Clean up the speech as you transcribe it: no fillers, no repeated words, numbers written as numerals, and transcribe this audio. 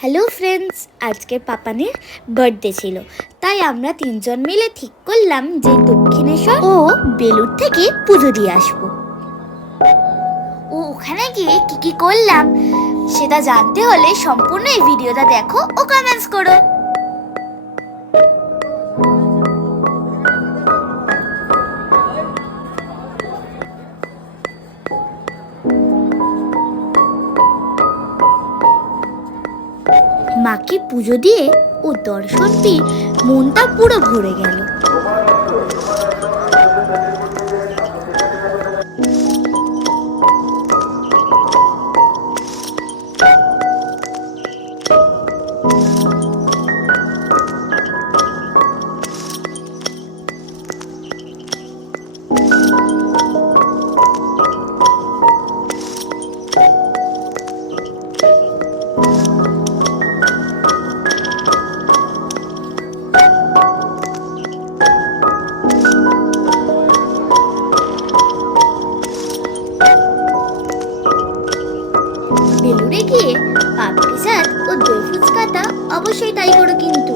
Hello friends, আজকে পাপানের birthday ছিল, তাই আমরা তিনজন মিলে ঠিক করলাম যে দক্ষিণেশ্বর ও বেলুড় থেকে পুজো দিয়ে আসবো। ওখানে গিয়ে কি কি করলাম সেটা জানতে হলে সম্পূর্ণ এই ভিডিওটা দেখো ও কমেন্টস করো। মাকে পুজো দিয়ে ও দর্শন পেয়ে মনটা পুরো ভরে গেল। বেলুড়ে গিয়ে পাপড়ি চাট ও দই ফুচকাটা অবশ্যই তাই করো কিন্তু।